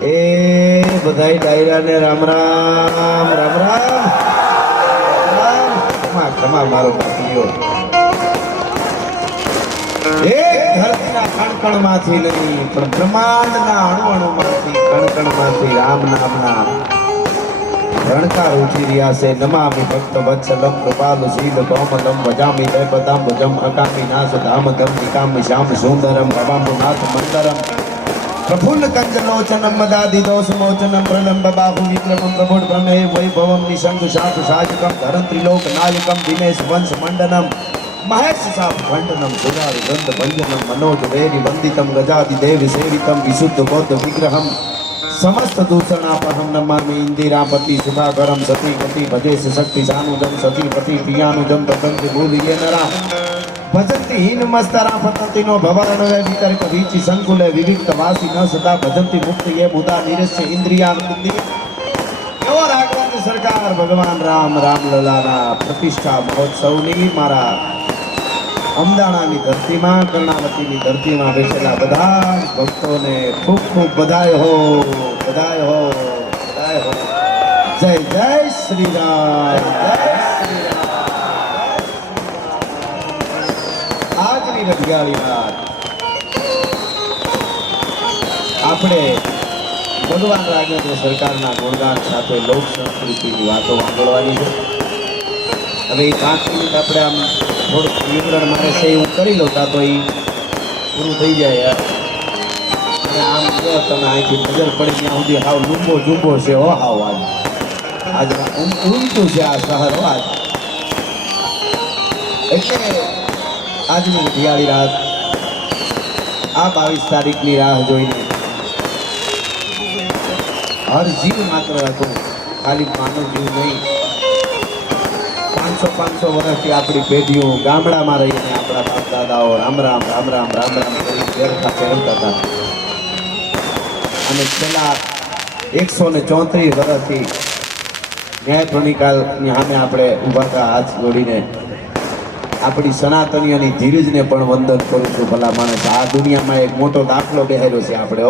એ બધાય ડાયરા ને રામ રામ રામ રામ રામ ખમા મારો બાપીઓ એક ધરતીના કણકણમાંથી નહીં પણ બ્રહ્માંડના અણુઅણુમાંથી કણકણમાંથી રામ નામના રણકાર ઉઠી રહ્યા છે. નમામિ ભક્ત વત્સલમ કૃપાલુ શીલ કોમલમ ભજામિ દૈપદમ ભજમ અકામિ નાશ ધામ ધમ નિકામિ શ્યામ સુંદરમ ભવામુ નાથ મંદરમ પ્રફુલ્લ કંજલોચનમ મદાદિ દોષ મોચનમ પ્રલંબ બાહુ વિક્રમમ પ્રભુડ ભ્રમે વૈભવમ નિશંક શાપ સાજકમ ધરંત્રિલોક નાયકમ દિનેશ વંશ મંડનમ મહેશ સાપ ખંડનમ સુરારી ગંધ ભંજનમ મનોજ વૈરી વંદિતમ ગજાદિ દેવ સેવિતમ વિશુદ્ધ બૌદ્ધ વિગ્રહમ समस्त दूषणापहम नमामि इंदिरापति सुधाकरम सतीपति भजेश शक्ति सानुजम सतीपति पियानुजम तदंति भूलिये नरा भजन्ति हीन मस्तरा पतंति नो भवान वे वितर्क वीचि संकुले विविक्त वासी न सदा भजन्ति मुक्त ये मुदा निरस्य इंद्रियान बुद्धि एवो राघवेंद्र सरकार भगवान राम रामललाना प्रतिष्ठा महोत्सवनी मारा અમદાણાની ધરતીમાં કર્ણાવતીની ધરતીમાં બેસેલા બધા ભક્તોને ખૂબ ખૂબ બધાય હો બધાય હો બધાય હો. જય જય શ્રી રામ જય શ્રી રામ. આજની રજગાળી વાત આપણે ભગવાન રાઘવેન્દ્ર સરકારના ગુણગાન સાથે લોક સંસ્કૃતિની વાતો સાંભળવાની છે. હવે એ 5 મિનિટ આપણે આમ થોડુંક વિવરણ મારે છે એવું કરી લો તા તો એ પૂરું થઈ જાય. અને આમ જો તમે અહીંથી નજર પડી ત્યાં સુધી હાવ લૂંબો જુંબો છે હો હાવ આજ ઊંચું છે આ શહેર હો આજ. એટલે આજની દિવાળી રાત આ 22 તારીખની રાહ જોઈને હર જીવ માત્ર હતું, ખાલી માનવ જીવ નહીં. 500 વર્ષથી આપણી પેઢીઓ ગામડામાં રહીને આપણા બાપ દાદાઓ રામ રામ રામ રામ રામ રામ કરી ફેરતા હતા. અને છેલ્લા 134 વર્ષથી ન્યાય પ્રણિકાલની સામે આપણે ઊભા હતા હાથ જોડીને. આપણી સનાતનીઓની ધીરજને પણ વંદન કરું છું. ભલા માણસ આ દુનિયામાં એક મોટો દાખલો બેહાર્યો છે આપણે.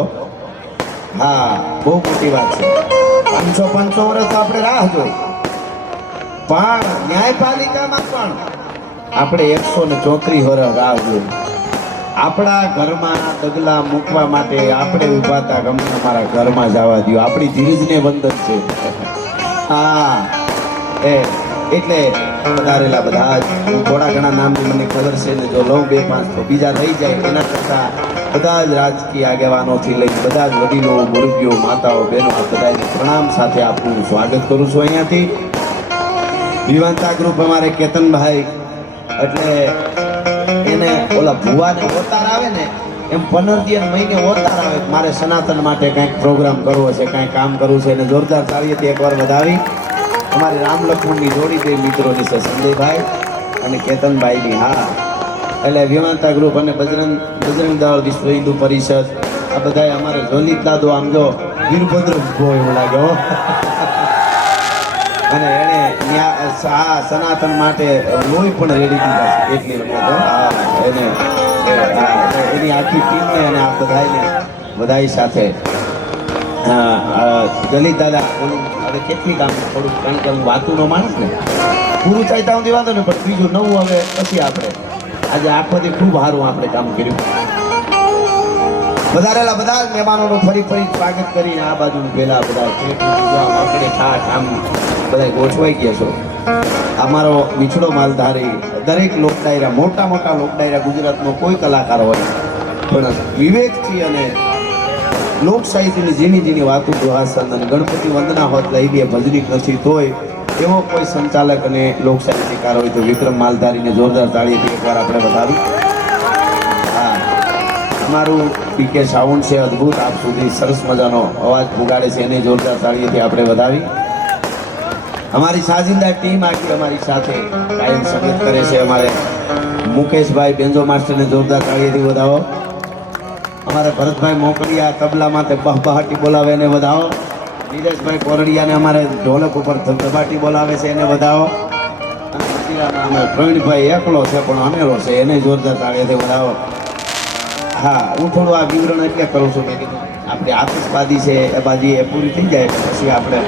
હા, બહુ મોટી વાત છે. 500 વર્ષ આપણે રાહ જોઈ, પણ ન્યાયપાલિકામાં પણ આપણે 134 વર્ષ રાહ જોઈ. આપણા ઘરમાં ડગલા મૂકવા માટે આપણે ઊભા હતા, ગમે અમારા ઘરમાં જવા દો. આપણી ધીરજને વંદન છે. હા, એટલે વધારેલા બધા જ થોડા ઘણા નામની મને ખબર છે ને, જો લઉં 2-5 તો બીજા રહી જાય. એના કરતાં બધા જ રાજકીય આગેવાનોથી લઈને બધા જ વડીલો, મુરબ્બીઓ, માતાઓ, બહેનો બધાને પ્રણામ સાથે આપનું સ્વાગત કરું છું અહીંયાથી. વિવાંતા ગ્રુપ અમારે કેતનભાઈ, એટલે એને ઓલા ભુવાને ઓતાર આવે ને એમ 15 મહિને ઓતાર આવે. મારે સનાતન માટે કંઈક પ્રોગ્રામ કરવો છે, કંઈક કામ કરવું છે, એને જોરદાર તાળીઓથી એકવાર વધાવી. અમારી રામ લક્ષ્મણની જોડી બે મિત્રોની છે, સંજયભાઈ અને કેતનભાઈની. હા, એટલે વિવાંતા ગ્રુપ અને બજરંગ દળ વિશ્વ હિન્દુ પરિષદ આ બધા અમારે જોલિત દાદો આમ જો વીરભદ્ર એવું લાગે હો. અને એને આ સનાતન માટે લોહી પણ રેડી દીધા છે એટલી વખત. એને એની આખી ટીમને અને આ બધાને બધાઈ સાથે દલિત દાદા ઓલું હવે કેટલી કામ થોડુંક, કારણ કે હું વાતુનો માણસ ને પૂરું ચાલતા હું વાંધો ને, પણ બીજું નવું હવે પછી આપણે આજે આખોથી ખૂબ સારું આપણે કામ કર્યું. વધારેલા બધા જ મહેમાનોનું ફરી સ્વાગત કરીને આ બાજુ પેલા બધા આપણે ઠાઠ આમ બધા ગોઠવાઈ ગયા છો. અમારો મીઠડો માલધારી દરેક લોક ડાયરા, મોટા લોક ડાયરા ગુજરાતનો કોઈ કલાકાર હોય પણ વિવેકથી અને લોક સાહિત્યની ઝીણી વાતો દુહાસન અને ગણપતિ વંદના હોત લઈ દે ભજનીક નથી તોય એવો કોઈ સંચાલક અને લોક સાહિત્યકાર હોય તો વિક્રમ માલધારીને જોરદાર તાળીથી એકવાર આપણે વધાવી. હા, અમારું પીકે સાઉન્ડ છે અદ્ભુત, આપ સુધી સરસ મજાનો અવાજ પુગાડે છે, એને જોરદાર તાળીથી આપણે વધાવી. અમારી સાજિંદા ટીમ આખી અમારી સાથે કાયમ સંગત કરે છે. અમારે મુકેશભાઈ બેન્જો માસ્ટરને જોરદાર તાળીથી વધાવો. અમારે ભરતભાઈ મોકલિયા તબલામાં તે બહબહાટી બોલાવે એને વધાવો. નીરજભાઈ કોરડિયાને અમારે ઢોલક ઉપર ધબધબાટી બોલાવે છે એને વધાવો. અને અમે પ્રવીણભાઈ એકલો છે પણ અનેરો છે, એને જોરદાર તાળીથી વધાવો. હા, હું થોડું આ વિવરણ એટલે કરું છું કે આપણી આતિશબાજી છે એ બાજી એ પૂરી થઈ જાય પછી આપણે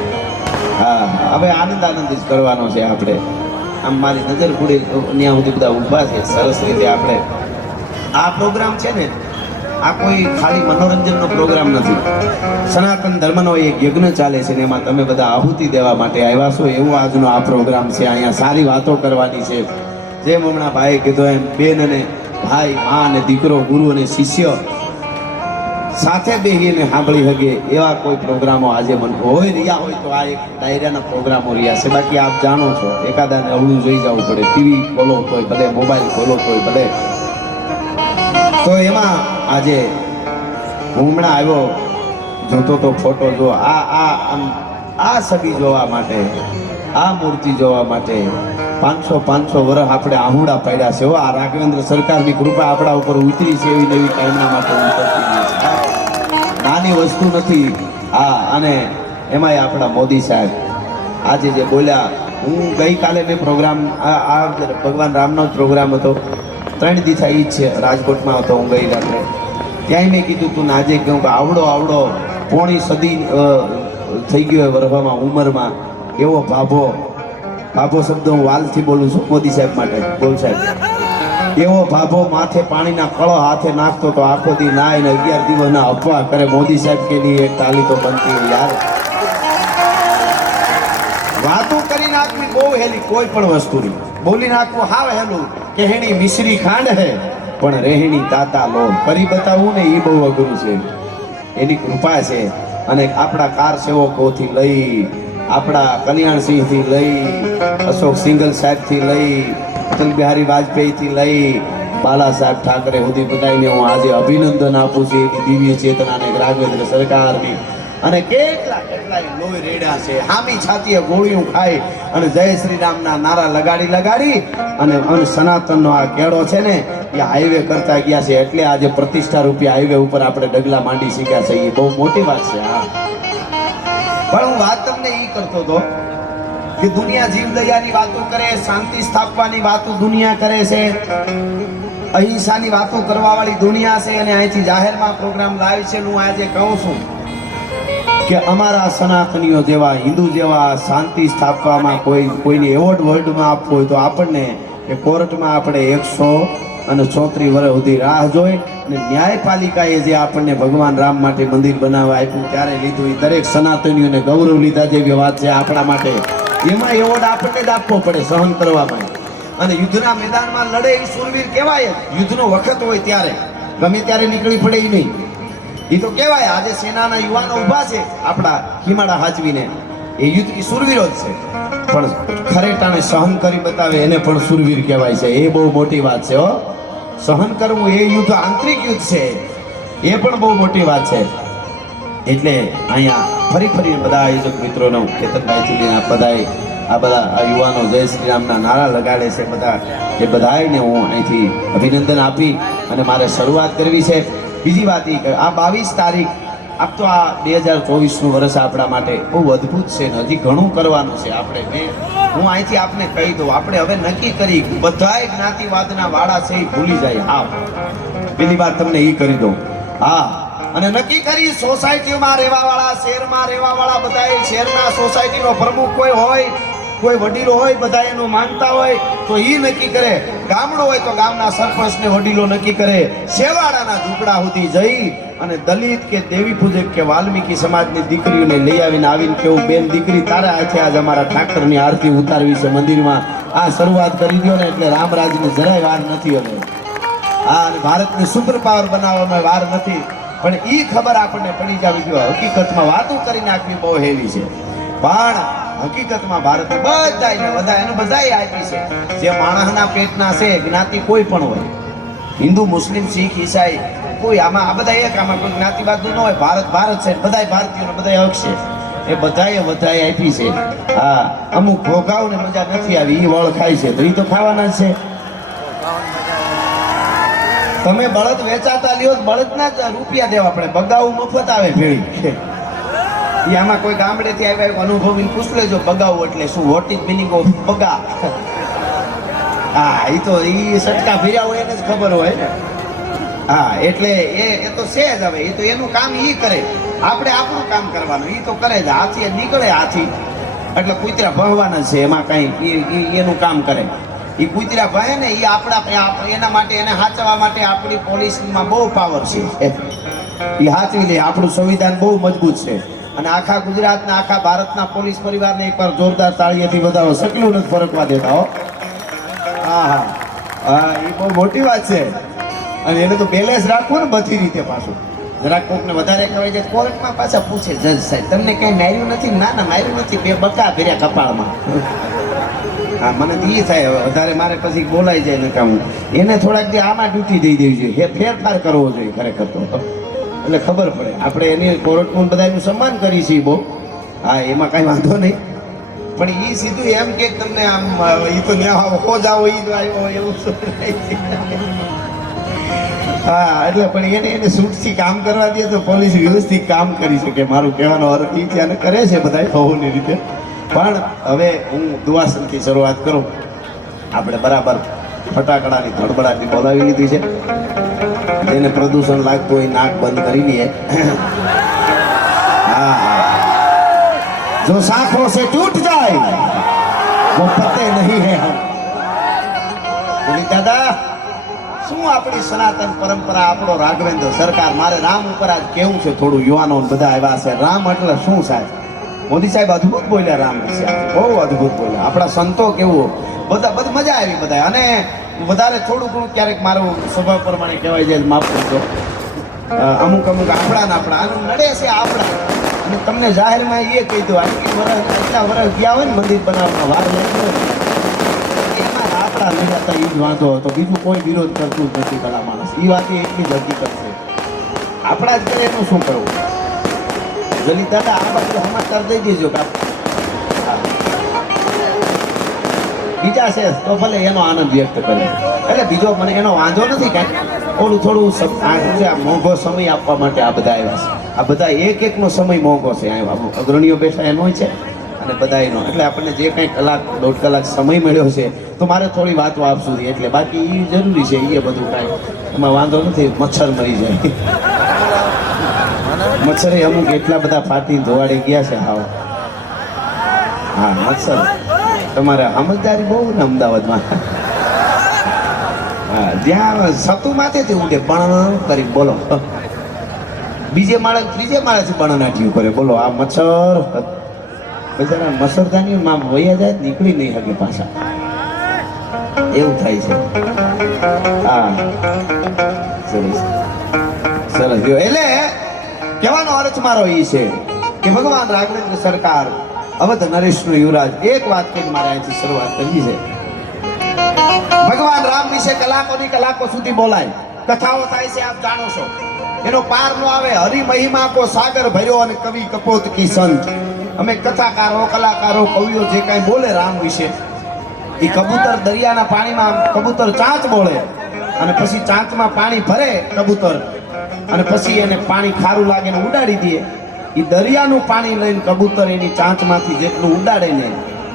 હા હવે આનંદ જ કરવાનો છે આપણે. આમ મારી નજર પૂરી ત્યાં સુધી બધા ઊભા છે સરસ રીતે આપણે આ પ્રોગ્રામ છે ને આ કોઈ ખાલી મનોરંજનનો પ્રોગ્રામ નથી. સનાતન ધર્મનો એક યજ્ઞ ચાલે છે ને એમાં તમે બધા આહુતિ દેવા માટે આવ્યા છો એવો આજનો આ પ્રોગ્રામ છે. અહીંયા સારી વાતો કરવાની છે. જેમ હમણાં ભાઈ કીધું એમ બેન અને ભાઈ મા અને દીકરો ગુરુ અને શિષ્ય સાથે બેસીને સાંભળી શકે એવા કોઈ પ્રોગ્રામો આજે મને હોય રહ્યા હોય તો આ એક ડાયરાના પ્રોગ્રામો રહ્યા છે. બાકી આપ જાણો છો એકાદાને અવળું જોઈ જવું પડે. ટીવી ખોલો તોય ભલે, મોબાઈલ ખોલો તોય ભલે. તો એમાં આજે હું હમણાં આવ્યો જોતો તો ફોટો જો આ છબી જોવા માટે આ મૂર્તિ જોવા માટે 500 વર્ષ આપણે આહુડા પાડ્યા છે. આ રાઘવેન્દ્ર સરકારની કૃપા આપણા ઉપર ઉતરી છે એવી નવી કામના માટે ઉતરતી છે. નાની વસ્તુ નથી આ. અને એમાંય આપણા મોદી સાહેબ આજે જે બોલ્યા, હું ગઈકાલે મેં પ્રોગ્રામ આ ભગવાન રામનો જ પ્રોગ્રામ હતો 3 દી થઈ જ છે. રાજકોટમાં હતો હું ગઈ રાત્રે. ત્યાંય મેં કીધું તું આજે કહું કે આવડો પોણી સદી થઈ ગયો હોય વરવામાં ઉંમરમાં એવો ભાભો શબ્દ હું વાલથી બોલું છું મોદી સાહેબ માટે. બોલ સાહેબ એવો ભાભો માથે પાણીના કળો હાથે નાખતો તો આખો દી નાય ને 11 દિવસના અફવા કરે. મોદી સાહેબ કે ની એક તાલી તો બનતી યાર. વાતું કરી નાખવી બહુ હેલી કોઈ પણ વસ્તુની બોલી નાખવું હાવ હેલું. કહેણી મિશ્રી ખાંડ હે પણ રહેણી તાતા લો. કરી બતાવવું ને એ બહુ અઘરું છે. એની કૃપા છે. અને આપણા કાર સેવકોથી લઈ આપણા કલ્યાણસિંહથી લઈ અશોક સિંગલ સાહેબથી લઈ અટલ બિહારી વાજપેયીથી લઈ બાલા સાહેબ ઠાકરે સુધી બધાને હું આજે અભિનંદન આપું છું એની દિવ્ય ચેતનાને રાઘવેન્દ્ર સરકારની. અને કેટલાય લોહી રેડ્યા છે. હામી છાતીએ ગોળીઓ ખાઈ અને જય શ્રી રામના નારા લગાડી અને સનાતનનો આ કેળો છે ને એ હાઈવે કરતા ગયા છે. એટલે આજે પ્રતિષ્ઠા રૂપિયા હાઈવે ઉપર આપણે ડગલા માંડી શીખ્યા છે. એ બહુ મોટી વાત છે. હા પણ હું વાત તમને એ કરતો હતો કે દુનિયા જીવદયાની વાતો કરે, શાંતિ સ્થાપવાની વાતો દુનિયા કરે છે, અહિંસાની વાતો કરવા વાળી દુનિયા છે. અને અહીંથી જાહેરમાં પ્રોગ્રામ લાવે છે. હું આજે કહું છું કે અમારા સનાતનીઓ જેવા હિન્દુ જેવા શાંતિ સ્થાપવામાં કોઈને એવોર્ડ વર્લ્ડમાં આપવો હોય તો આપણને કે કોર્ટમાં આપણે 134 વર્ષ સુધી રાહ જોઈ અને ન્યાયપાલિકાએ જે આપણને ભગવાન રામ માટે મંદિર બનાવવા આપ્યું ત્યારે લીધું. એ દરેક સનાતનીઓને ગૌરવ લીધા જેવી વાત છે આપણા માટે. એમાં એવોર્ડ આપણને જ આપવો પડે સહન કરવામાં. અને યુદ્ધના મેદાનમાં લડે એ શૂરવીર કહેવાય. યુદ્ધનો વખત હોય ત્યારે ગમે ત્યારે નીકળી પડે એ નહીં. એ તો કહેવાય. આજે સેનાના યુવાનો ઊભા છે આપણા હિમાડા હાચવીને, એ યુદ્ધ શૂરવીરો જ છે. પણ ખરેટાને સહન કરી બતાવે એને પણ શૂરવીર કહેવાય છે. એ બહુ મોટી વાત છે. હો સહન કરવું એ યુદ્ધ આંતરિક યુદ્ધ છે. એ પણ બહુ મોટી વાત છે. એટલે અહીંયા ફરી બધા આયોજક મિત્રોનો કેતનભાઈથી લઈને બધા યુવાનો જય શ્રી રામના નારા લગાડે છે. બધા એ બધાને હું અહીંથી અભિનંદન આપી અને મારે શરૂઆત કરવી છે. બીજી વાત એ કે આ 22 તારીખ આપ તો આ 2024નું વર્ષ આપણા માટે બહુ અદ્ભુત છે ને હજી ઘણું કરવાનું છે. હું અહીંથી આપને કહી દઉં, આપણે હવે નક્કી કરી બધાય જ્ઞાતિવાદના વાળા છે એ ભૂલી જાય. હા પેલી વાત તમને એ કરી દઉં. હા અને નક્કી કરી સોસાયટીમાં રહેવા વાળા, શહેરમાં રહેવા વાળા બધાએ શહેરના સોસાયટીનો પ્રમુખ કોઈ હોય, કોઈ વડીલો હોય, બધા એનું માનતા હોય તો એ નક્કી કરે. ગામડું હોય તો ગામના સરપંચને વડીલો નક્કી કરે. શેવાડાના ઝૂંપડા સુધી જઈ અને દલિત કે દેવી પૂજક કે વાલ્મીકી સમાજની દીકરીઓને લઈ આવીને કેવું બેન દીકરી તારા હાથે આજ અમારા ઠાકરની આરતી ઉતારવી છે મંદિરમાં. આ શરૂઆત કરી દો ને એટલે રામરાજની જરાય વાર નથી. હવે આ ભારતને સુપર પાવર બનાવવામાં વાર નથી. પણ એ ખબર આપણને પડી જવી જોઈએ. હકીકતમાં વાતો કરી નાખવી બહુ હેવી છે. પણ હકીકતમાં ભારત બધાએ આપી છે. જે માણસના પેટના છે જ્ઞાતિ કોઈ પણ હોય, હિન્દુ, મુસ્લિમ, શીખ, ઈસાઈ કોઈ આમાં આ બધા એક આમાં કોઈ જ્ઞાતિવાદ ન હોય. ભારત છે. બધાય ભારતીયોને બધાય હક છે. એ બધાએ આપી છે. હા અમુક ભોગાવને મજા નથી આવી એ વળ ખાય છે તો એ તો ખાવાના જ છે. તમે બળદ વેચાતા લ્યો બળદના જ રૂપિયા દેવા પડે. બગાવું મફત આવે ભેળી. આમાં કોઈ ગામડેથી આવ્યા અનુભવી પૂછ લેજો બગાવું એટલે શું. વોટ ઇઝ મિનિંગ ઓફ બગા? હા એ તો એ સટકા ફેર્યા હોય એને જ ખબર હોય ને. હા એટલે એ તો છે જ. હવે એ તો એનું કામ ઈ કરે, આપણે આપણું કામ કરવાનું. ઈ તો કરે જ, હાથી નીકળે હાથી એટલે કૂતરા ભહવાના છે, એમાં કઈ એનું કામ કરે. એ કૂતરા ભહે ને એ એના માટે, એને સાચવવા માટે આપણી પોલીસમાં બહુ પાવર છે. એ સાચવી લે. આપણું સંવિધાન બહુ મજબૂત છે અને આખા ગુજરાતના, આખા ભારતના પોલીસ પરિવારને એકવાર જોરદાર તાળીઓથી વધાવો. સકલું નથી ફરકવા દેતા હો. હા હા હા, એ બહુ મોટી વાત છે. અને એને તો બેલેન્સ રાખવું ને બધી રીતે. પાછું જરાક કોકને વધારે કહેવાય છે, કોર્ટમાં પાછા પૂછે જજ સાહેબ તમને કઈ માર્યું નથી? ના ના માર્યું નથી, બે બકા ભર્યા કપાળમાં. હા મને તો એ થાય, હવે વધારે મારે પછી બોલાઈ જાય ને કામ. એને થોડાક દી આમાં ડ્યુટી દઈ દેવી જોઈએ, ફેરફાર કરવો જોઈએ ખરેખર તો, એટલે ખબર પડે. આપણે એની કોર્ટનું બધાનું સન્માન કરી છીએ બહુ, હા એમાં કાંઈ વાંધો નહીં. પણ એ સીધું એમ કે તમને આમ એ તો ન્યા હો જાઓ એ જ આવ્યો એવું શું? હા એટલે પણ એને સૂટથી કામ કરવા દે તો પોલીસ વ્યવસ્થિત કામ કરી શકે. મારું કહેવાનો અર્થ એ છે, અને કરે છે બધા બહુની રીતે. પણ હવે હું દુઆસનથી શરૂઆત કરું. આપણે બરાબર ફટાકડાની ધડબડાટી બોલાવી લીધી છે. જેને પ્રદૂષણ લાગતું હોય નાક બંધ કરી લઈએ. હા હા, જો શાખો સે ટૂટ જાય वो पते नहीं है हम. બોલી દાદા, શું આપણી સનાતન પરંપરા, આપણો રાઘવેન્દ્ર સરકાર. મારે રામ ઉપર આજ કેવું છે થોડું. યુવાનો બધા આવ્યા છે. રામ એટલે શું સાહેબ? મોદી સાહેબ અદભુત બોલ્યા રામ વિશે, બહુ અદભુત બોલ્યા. આપણા સંતો કેવું બધી મજા આવી બધા. અને વધારે થોડું ઘણું ક્યારેક મારો સ્વભાવ પ્રમાણે કહેવાય છે, માફ કરજો. અમુક આપણા આનું નડે છે આપણા. અને તમને જાહેરમાં એ કહી દો, આટલી વર્ષ એટલા વર્ષ ગયા હોય ને મંદિર બનાવવામાં વાર લાગી હોય, એમાં આપણા નિરાતા એ જ વાંધો હતો. બીજું કોઈ વિરોધ કરતું જ નથી ભલા માણસ. એ વાત એટલી જ હકીકત છે. આપણા જ કરે એનું શું કરવું? જલી દાદા આ બાજુ સમાચાર દઈ દેજો બાપ. બીજા છે તો ભલે એનો આનંદ વ્યક્ત કરે. એટલે બીજો મને એનો વાંધો નથી કાંઈ. ઓલું થોડું મોંઘો સમય આપવા માટે આ બધા આવ્યા છે. આ બધા એકનો સમય મોંઘો છે. અગ્રણીઓ બેઠા એનો છે અને બધા એનો. એટલે આપણને જે કંઈ કલાક દોઢ કલાક સમય મળ્યો છે તો મારે થોડી વાતો આપશું. એટલે બાકી એ જરૂરી છે, એ બધું કાંઈ એમાં વાંધો નથી. મચ્છર મરી જાય. મચ્છરે અમુક એટલા બધા ફાટી ધોવાડી ગયા છે. હાવ હા મચ્છર. તમારે સમજદારી બહુ ને અમદાવાદમાં. હા જ્યાં સતું માથેથી ઉડે પણ કરી બોલો. બીજે માળે ત્રીજે માળેથી પણ નાટ્યું કરે બોલો. આ મચ્છર બિચારા મચ્છરદાનીમાં વયા જાય, નીકળી નહીં શકે પાછા. એવું થાય છે. હા સરસ સરસ. એટલે કહેવાનો અર્થ મારો એ છે કે ભગવાન રાઘવેન્દ્ર સરકાર, અવધ નરેશનો યુવરાજ, એક વાત કહીને મારે અહીંથી શરૂઆત કરવી છે. ભગવાન રામ વિશે કલાકોની કલાકો સુધી બોલાય, કથાઓ થાય છે, આપ જાણો છો. એનો પાર નો આવે. હરિ મહિમા કો સાગર ભર્યો અને કવિ કપોત કી સંત. અમે કથાકારો, કલાકારો, કવિઓ જે કાંઈ બોલે રામ વિશે, એ કબૂતર દરિયાના પાણીમાં કબૂતર ચાંચ બોલે અને પછી ચાંચમાં પાણી ભરે કબૂતર, અને પછી એને પાણી ખારું લાગે ને ઉડાડી દે. એ દરિયાનું પાણી લઈને કબૂતર એની ચાંચમાંથી જેટલું ઉડાડે ને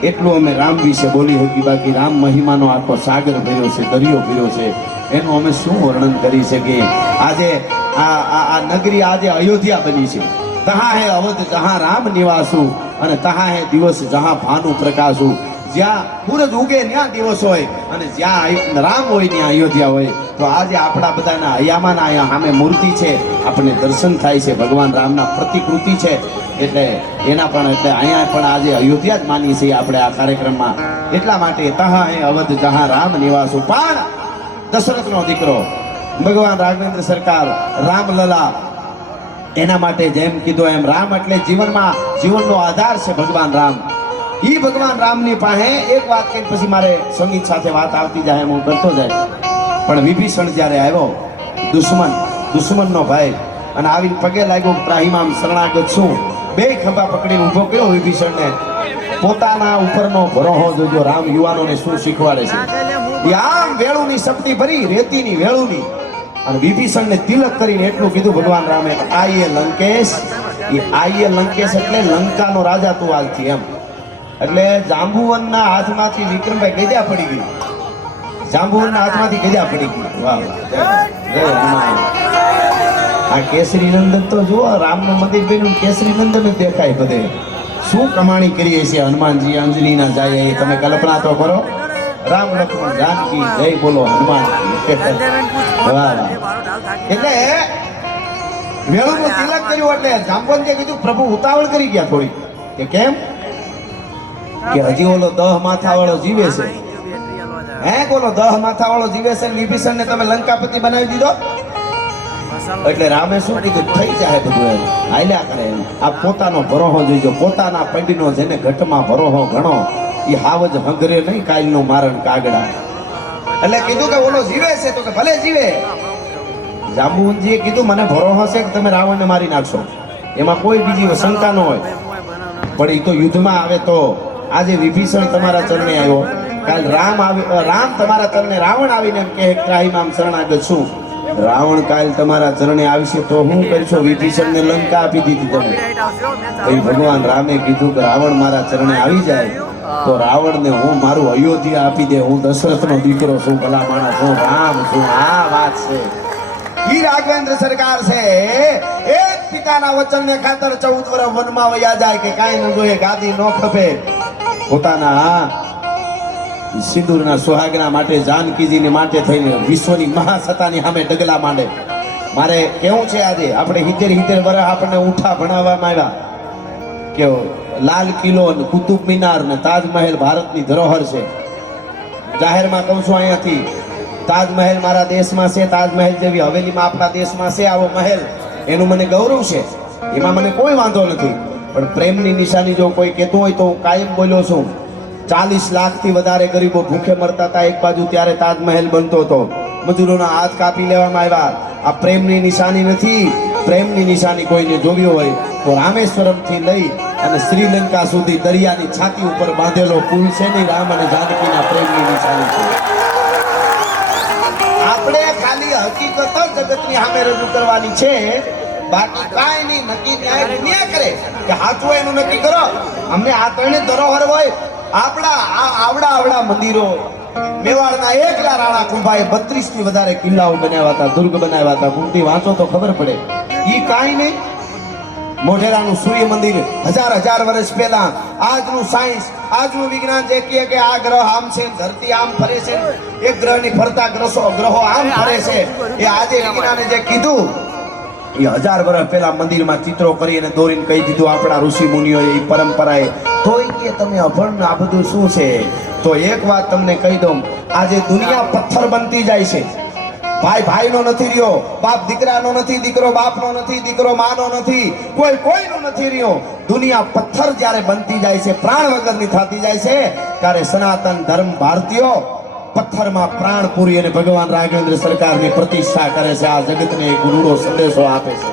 એટલું અમે રામ વિશે બોલી શકી. બાકી રામ મહિમાનો આખો સાગર ભર્યો છે, દરિયો ભર્યો છે, એનું અમે શું વર્ણન કરી શકીએ. આજે આ નગરી આજે અયોધ્યા બની છે. તહા હે અવધ જહા રામ નિવાસુ, અને તહા હે દિવસ જહા ભાનુ પ્રકાશુ. જ્યાં સૂરજ ઉગે ત્યાં દિવસ હોય, અને જ્યાં રામ હોય ત્યાં અયોધ્યા હોય. તો આજે આપણા બધાના હૈયામાં અહીંયા સામે મૂર્તિ છે, આપણને દર્શન થાય છે. ભગવાન રામના પ્રતિકૃતિ છે. એટલે એના પણ એટલે અહીંયા પણ આજે અયોધ્યા જ માની છીએ આપણે આ કાર્યક્રમમાં. એટલા માટે તહા હે અવધ જહા રામ નિવાસુ. પણ દશરથનો દીકરો ભગવાન રાઘવેન્દ્ર સરકાર, રામલલા, એના માટે જેમ કીધું એમ રામ એટલે જીવનનો આધાર છે ભગવાન રામ. ઈ ભગવાન રામની પાસે એક વાત કઈ પછી મારે સંગીત સાથે વાત આવતી જાય એમ હું કરતો જાય. પણ વિભીષણ જ્યારે આવ્યો, દુશ્મનનો ભાઈ, અને આવીને પગે લાગ્યો, ત્રાહિમામ શરણાગત છું, બે ખંભા પકડીને ઊભો કર્યો વિભીષણને. પોતાના ઉપરનો ભરોહો જોજો રામ યુવાનોને શું શીખવાડે છે. આમ વેળુની શક્તિ ભરી, રેતીની વેળુની, અને વિભીષણને તિલક કરીને એટલું કીધું ભગવાન રામે, આઈએ લંકેશ. એ આઈએ લંકેશ એટલે લંકાનો રાજા તું આજથી એમ. એટલે જાંબુવનના હાથમાંથી વિક્રમભાઈ ગજા પડી ગઈ. જાંબુના હાથમાંથી ગજા પડી ગઈ. વાહ વાહ. જય હનુમાન. આ કેસરી નંદન તો જુઓ, રામનું મંદિર બન્યું, કેસરી નંદન જ દેખાય બધે. શું કમાણી કરીએ છીએ હનુમાનજી અંજનીના જાય એ તમે કલ્પના તો કરો. રામ લક્ષ્મણ જાનકી જય બોલો હનુમાન. વાહ વાહ. એટલે વેળુનું તિલક કર્યું એટલે જાંબુવંતીએ કીધું પ્રભુ ઉતાવળ કરી ગયા થોડી. કે કેમ? કે હજી ઓલો 10 માથાવાળો જીવે છે. હે બોલો 10 માથાવાળો જીવે છે, વિભીષણને તમે લંકાપતિ બનાવી દીધો. એટલે રામે શું કીધું, થઈ જાય બધું એમ, હાલ્યા કરે એમ. આ પોતાનો ભરોહો જોઈજો, પોતાના પંડીનો જેને ઘટમાં ભરોહો ઘણો એ હાવજ હંગરે નહીં કાલનું મારણ કાગડા. એટલે કીધું કે ઓલો જીવે છે તો કે ભલે જીવે. જાંબુવંતીએ કીધું મને ભરોહો છે કે તમે રાવણને મારી નાખશો, એમાં કોઈ બીજી શંકા ન હોય. પણ એ તો યુદ્ધમાં આવે તો આજે વિભીષણ તમારા ચરણે આવ્યો, કાલ રામ તમારા ચરણે રાવણ આવીને એમ કહે ત્રાહિમામ શરણાગત છું. રાવણ કાલ તમારા ચરણે આવશે તો હું કરશો? વિભીષણને લંકા આપી દીધી તમે. પછી ભગવાન રામે કીધું કે રાવણ મારા ચરણે આવી જાય તો રાવણને હું મારું અયોધ્યા આપી દે. હું દશરથનો દીકરો છું, ભલા માણસ હું, રામ છું. આ વાત છે. ઈ રાઘવેન્દ્ર સરકાર છે. એક પિતાના વચનને ખાતર 14 વર્ષ વનમાં વયા જાય કે કાંઈ ન જોઈએ, ગાદી ન ખપે. પોતાના સિંદૂરના સુહાગના માટે, જાનકીજીને માટે થઈને વિશ્વની મહાસત્તાની સામે ડગલા માંડે. મારે કેવું છે, આજે આપણે 70 વર્ષ આપણને ઉઠા ભણાવવામાં આવ્યા કે લાલ કિલ્લો ને કુતુબ મિનાર ને તાજમહેલ ભારતની ધરોહર છે. જાહેરમાં કહું છું અહીંયાથી, તાજમહેલ મારા દેશમાં છે, તાજમહેલ જેવી હવેલીમાં આપણા દેશમાં છે આવો મહેલ, એનું મને ગૌરવ છે, એમાં મને કોઈ વાંધો નથી. પણ પ્રેમની નિશાની જો કોઈ કહેતું હોય તો હું કાયમ બોલ્યો છું. 40 લાખથી વધારે ગરીબો ભૂખે મરતા હતા એક બાજુ, ત્યારે તાજમહેલ બનતો હતો. મજૂરોના હાથ કાપી લેવામાં આવ્યા. આ પ્રેમની નિશાની નથી. પ્રેમની નિશાની કોઈને જોવી હોય તો રામેશ્વરમથી લઈ અને શ્રીલંકા સુધી દરિયાની છાતી ઉપર બાંધેલો પુલ છે ને, રામ અને જાનકીના પ્રેમની નિશાની છે. આપણે ખાલી હકીકત જ જગતની સામે રજૂ કરવાની છે, બાકી કાંઈ નહીં. નક્કી ન્યાય દુનિયા કરે કે સાચું હોય એનું નક્કી કરો. અમને આ ત્રણે ધરોહર હોય. આપણા આવડા મંદિરો, મેવાડના એકલા રાણા કુંભાએ 32 થી વધારે કિલ્લાઓ બનાવ્યા હતા, દુર્ગ બનાવ્યા હતા. કુંતી વાંચો તો ખબર પડે. ઈ કાંઈ નહીં. મોઢેરાનું સૂર્ય મંદિર 1000 વર્ષ પહેલા, આજનું સાયન્સ, આજનું વિજ્ઞાન જે કહે કે આ ગ્રહ આમ છે, ધરતી આમ ફરે છે, એક ગ્રહની ફરતા ગ્રહો આમ ફરે છે, એ આજે વિજ્ઞાને જે કીધું એ 1000 વર્ષ પહેલા મંદિરમાં ચિત્રો કરીને દોરીને કહી દીધું આપણા ઋષિ મુનિઓએ, એ પરંપરાએ. તોય કે તમે અભણ આ બધું શું છે? તો એક વાત તમને કહી દઉં, આજે દુનિયા પથ્થર બનતી જાય છે. ભાઈ ભાઈનો નથી રહ્યો, બાપ દીકરાનો નથી, દીકરો બાપનો નથી, દીકરો માનો નથી, કોઈનો નથી રહ્યો. દુનિયા પથ્થર જ્યારે બનતી જાય છે, પ્રાણ વગરની થતી જાય છે, ત્યારે સનાતન ધર્મ ભારતીયો પથ્થરમાં પ્રાણ પૂરી અને ભગવાન રાઘવેન્દ્ર સરકારની પ્રતિષ્ઠા કરે છે. આ જગતને એક રૂડો સંદેશો આપે છે.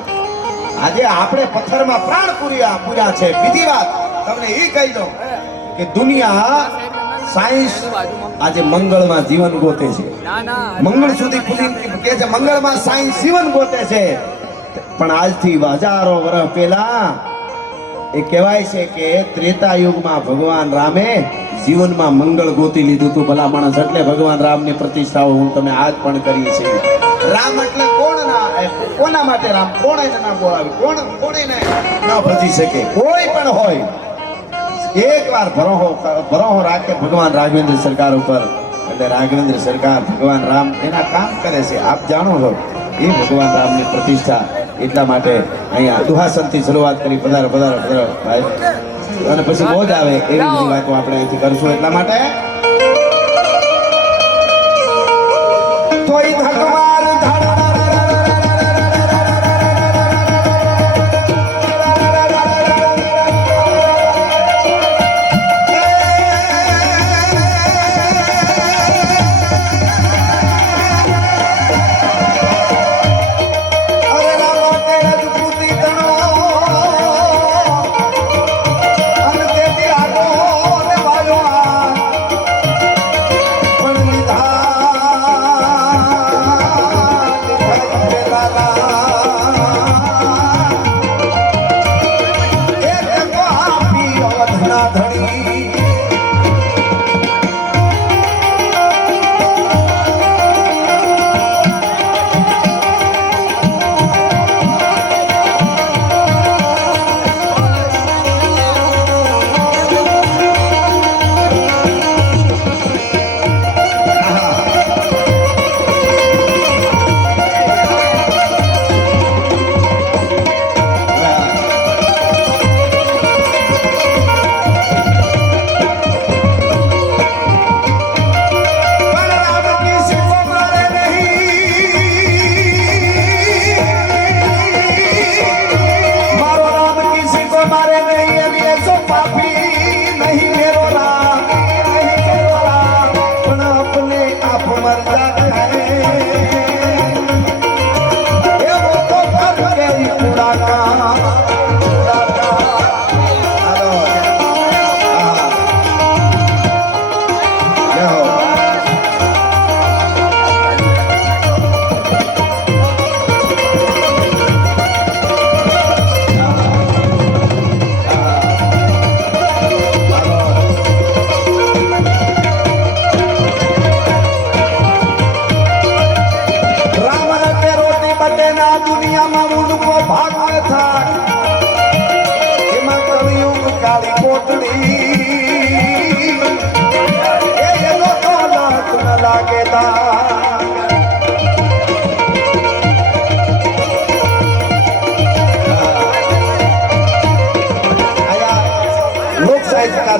આજે આપણે પથ્થરમાં પ્રાણ પૂર્યા છે. બીજી વાત તમને એ કહી દઉં કે દુનિયા સાયન્સ આજે મંગળમાં જીવન ગોતે છે. મંગળ સુધી કે છે મંગળમાં સાયન્સ જીવન ગોતે છે. પણ આજથી હજારો વર્ષ પહેલા એ કહેવાય છે કે ત્રેતા યુગમાં ભગવાન રામે જીવનમાં મંગળ ગોતી લીધું હતું. ભલા માણસ, એટલે ભગવાન રામની પ્રતિષ્ઠાઓ હું તમે આજ પણ કરી છે. રામ એટલે કોના માટે રામ? કોણ એને ના બોલાવી? કોણ એને ન ભજી શકે? કોઈ પણ હોય, એક વાર ભરોહો રાખે ભગવાન રાઘવેન્દ્ર સરકાર ઉપર, એટલે રાઘવેન્દ્ર સરકાર ભગવાન રામ એના કામ કરે છે. આપ જાણો છો એ ભગવાન રામની પ્રતિષ્ઠા. એટલા માટે અહીંયા દુહાસનથી શરૂઆત કરી. પધારો ભાઈ, અને પછી મોજ આવે એવી બધી વાતો આપણે અહીંથી કરશું. એટલા માટે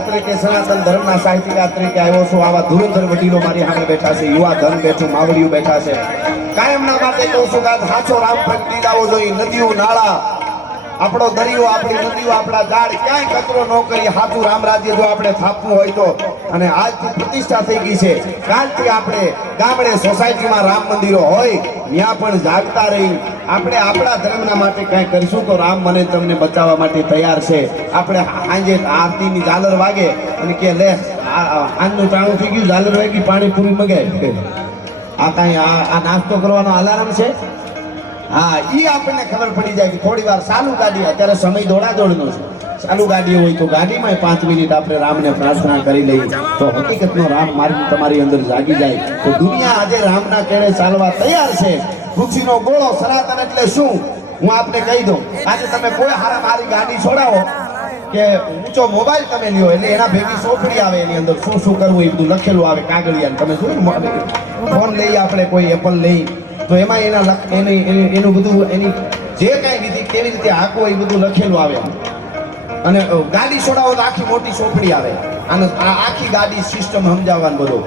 તરીકે સનાતન ધર્મના સાહિત્યકાર તરીકે આવ્યો છું. આવા ધુરંધર વડીલો મારી સામે બેઠા છે, યુવા ધન બેઠું, માવડીઓ બેઠા છે. કાયમના માટે કહું છું કે સાચો રામ ભક્ત દીદાવો જોઈએ. નદીઓ નાળા, આપણો દરિયો, આપણી નદીઓ, આપણા ઝાડ, ક્યાંય કચરો ન કરી સાચું રામ રાજ્ય જો આપણે સ્થાપવું હોય તો. અને આજથી પ્રતિષ્ઠા થઈ ગઈ છે. કાલથી આપણે ગામડે સોસાયટીમાં રામ મંદિરો હોય ત્યાં પણ જાગતા રહી આપણે આપણા ધર્મના માટે કાંઈ કરીશું તો રામ મને તમને બચાવવા માટે તૈયાર છે. આપણે સાંજે આરતીની ઝાલર વાગે અને કે લે આજનું ટાણું થઈ ગયું, ઝાલર વાગી, પાણીપુરી મગાય, આ કાંઈ આ નાસ્તો કરવાનો અલાર્મ છે? હા, એ આપણને ખબર પડી જાય કે થોડી વાર ચાલુ ગાડી, અત્યારે સમય દોડાદોડનો છે, ચાલુ ગાડી હોય તો ગાડીમાં 5 મિનિટ આપણે રામને પ્રાર્થના કરી લઈએ તો હકીકતનો રામ મારી તમારી અંદર જાગી જાય. તો દુનિયા આજે રામના કેળે ચાલવા તૈયાર છે. પૃથ્વીનો ગોળો સનાતન એટલે શું હું આપને કહી દઉં. આજે તમે કોઈ હારા મારી ગાડી છોડાવો કે ઊંચો મોબાઈલ તમે લ્યો એટલે એના ભેગી સોપડી આવે, એની અંદર શું શું કરવું એ બધું લખેલું આવે કાગળિયા. તમે જોયું ફોન લઈએ આપણે, કોઈ એપલ લઈ તો એમાં એનું બધું એની જે કાંઈ વિધિ કેવી રીતે હાંકવો એ બધું લખેલું આવે. અને ગાડી છોડાવો તો આખી મોટી સોપડી આવે, અને આખી ગાડી સિસ્ટમ સમજાવવાનું બધું.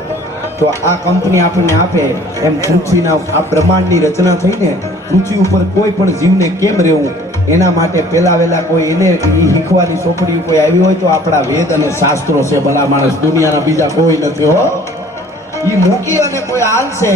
તો આ કંપની આપણને આપે એમ પૃથ્વીના આ બ્રહ્માંડની રચના થઈને પૃથ્વી ઉપર કોઈ પણ જીવને કેમ રહેવું એના માટે પહેલા વહેલા કોઈ એને શીખવાની ચોપડી કોઈ આવી હોય તો આપણા વેદ અને શાસ્ત્રો છે. ભલા માણસ, દુનિયાના બીજા કોઈ નથી હો. એ મૂકી અને કોઈ હાલશે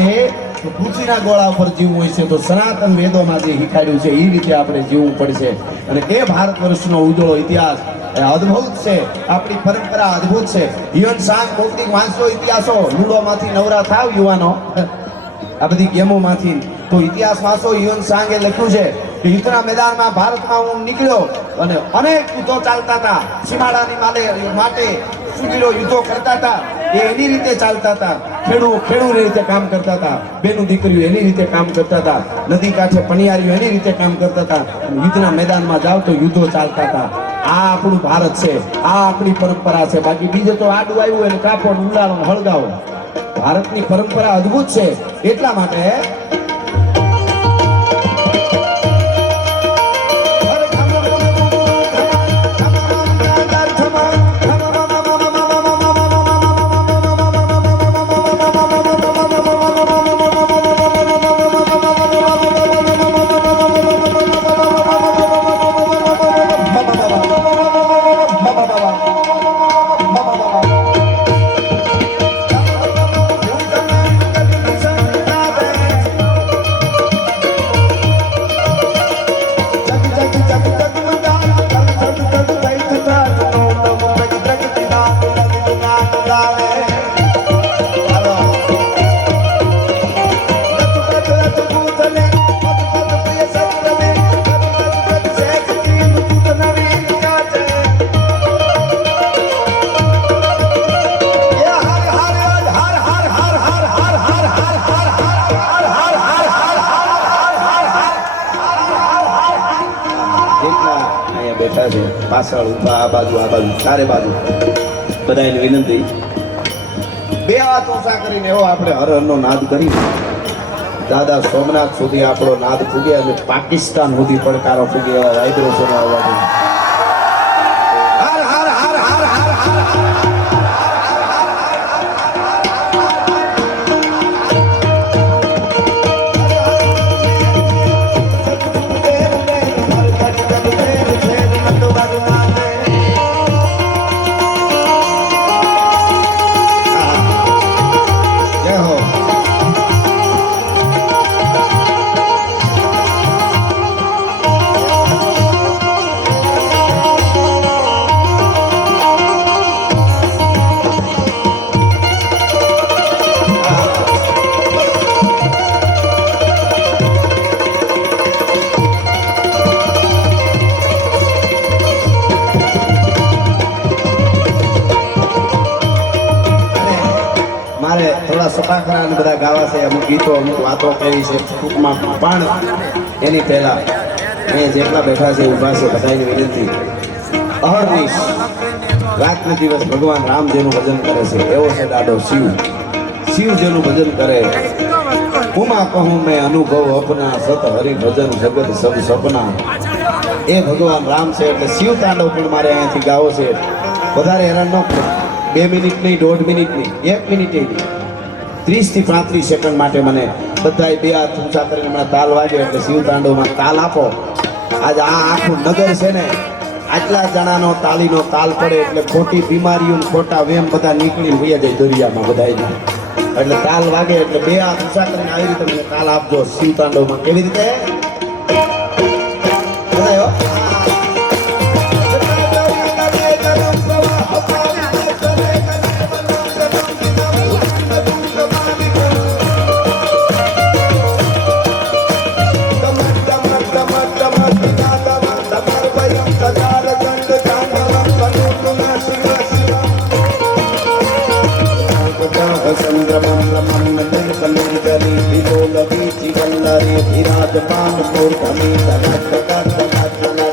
તો પૃથ્વીના ગોળા ઉપર જીવવું હોય છે તો સનાતન વેદોમાં જે શીખાડ્યું છે એ રીતે આપણે જીવવું પડશે. અને એ ભારત વર્ષનો ઉજળો ઇતિહાસ અદ્ભુત છે, આપણી પરંપરા અદ્ભુત છે. હિયન સાંગ મૌખિક વાંચો ઇતિહાસો, લૂડોમાંથી નવરા થાવ યુવાનો, આ બધી ગેમોમાંથી તો ઇતિહાસ વાંચો. હિયન સાંગે લખ્યું છે કે યુદ્ધના મેદાનમાં ભારતમાં હું નીકળ્યો અને અનેક યુદ્ધો ચાલતા હતા. સીમાડાની માટે સુગીરો યુદ્ધો કરતા હતા, એ એની રીતે ચાલતા હતા. ખેડૂત રીતે કામ કરતા હતા, બેનું દીકરીઓ એની રીતે કામ કરતા હતા, નદી કાંઠે પણિયારીઓ એની રીતે કામ કરતા હતા. યુદ્ધના મેદાનમાં જાવ તો યુદ્ધો ચાલતા હતા. આ આપણું ભારત છે, આ આપણી પરંપરા છે. બાકી બીજે તો આડું આવ્યું એટલે કાપો, ઉલાળો, હળગાવો. ભારતની પરંપરા અદ્ભુત છે. એટલા માટે પાછળ ઉભા, આ બાજુ ચારે બાજુ બધાને વિનંતી, બે હાથ ઊંચા કરીને એવો આપણે હર હરનો નાદ કરી દાદા સોમનાથ સુધી આપણો નાદ ફૂગે અને પાકિસ્તાન સુધી પડકારો ફૂગે એવા વાઇબ્રેશન આવવા જોઈએ. થોડા સપાખરા અને બધા ગાવા છે, અમુક ગીતો, અમુક વાતો કરી છે ટૂંકમાં. પણ એની પહેલા અહીંયા જેટલા બેઠા છે ઊભા છે બધાની વિનંતી, અહર્નિશ રાત ને દિવસ ભગવાન રામ જેનું ભજન કરે છે એવો છે દાદો શિવ शिव जनु भजन करे उमा कहूँ मैं अनुभव अपना सत हरि भजन जगत सब सपना ए भगवान राम से એટલે શિવ તાંડવ પણ મારે અહીંયાથી ગાવો છે વધારે હેરાન ન કરો 2 મિનિટ નહીં 1.5 મિનિટ નહીં 1 મિનિટ નહીં 30 થી 35 સેકન્ડ માટે મને બધાય બે હાથ ઊંચા કરીને મને તાલ વાગે એટલે શિવ તાંડવમાં તાલ આપો આજ આ આખું નગર છે ને આટલા જણાનો તાલીનો તાલ પડે એટલે ખોટી બીમારીઓ ખોટા વેમ બધા નીકળી વયા જાય દરિયામાં બધાયના એટલે તાલ વાગે એટલે બે હાથ ઊંચા કરીને આવી રીતે મને તાલ આપજો શિવ તાંડવમાં કેવી રીતે બધાય હો विराजमान मूर्धनि